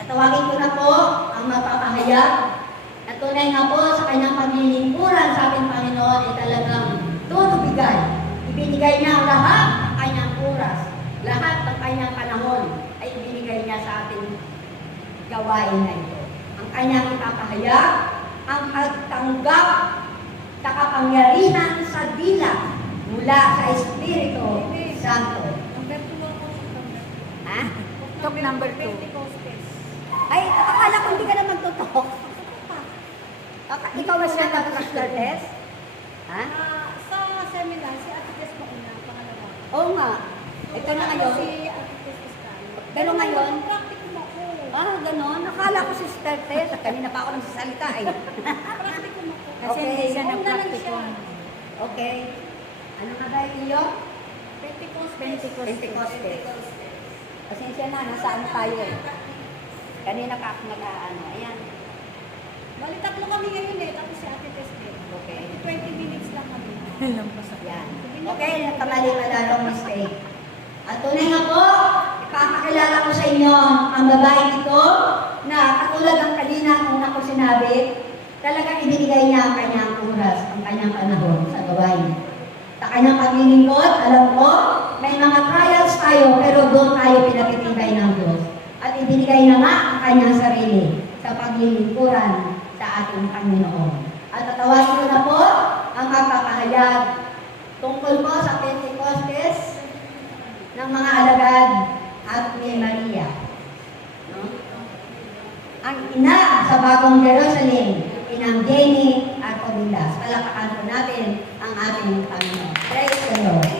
Tatawagin ko na po ang magpapahayag na tunay nga po sa kanyang paglilingkuran sa ating Panginoon ay talagang tunubigay. Ibinigay niya ang lahat ng kanyang oras, lahat ng kanyang panahon ay ibinigay niya sa ating gawain na ito. Ang kanyang ipapahayag, ang pagtanggap sa kapangyarihan sa dila mula sa Espiritu Santo. Ha? Talk number 2. Ay, akala ko hindi ka na magtutok. Ikaw ba siya nag-sister test? Ha? Sa seminar, si Ate Tess po una, pangalawa. Oo nga. Ito na ngayon. Si Ate Tess Escal. Gano'n ngayon? Practicum ako. Gano'n. Nakala ko sister test. Kanina pa ako nagsasalita eh. Practicum ako. Kasi hindi siya Una lang nag-practicum. Okay. Ano nga ba yung iyo? Pentecostes. Pasensya na, nasaan tayo eh. Kanina pa ako nag-ano. Ayan. Bali, tatlo kami ngayon eh, tapos si Ate Tess din. Okay. 20 minutes lang kami. Yan. Okay, nagkamali na lalong mistake. At tunay nga po, ipapakilala ko sa inyo ang babaeng ito na katulad ng kanina kung ako sinabi, talagang ibinigay niya ang kanyang oras, ang kanyang panahon sa gawain. Sa kanyang paglilingkod, alam ko, may mga trials tayo, pero doon tayo pinagtitibay ng Diyos. At ibinigay na nga ang kanyang sarili sa paglilingkuran sa ating Panginoon. At tatawagin ko na po ang magpapahayag tungkol po sa Pentecostes ng mga alagad at ni Maria. No? Ang ina sa bagong Jerusalem, inang Jenny at Obilas. Palakpakan po natin ang ating Panginoon. Praise the Lord.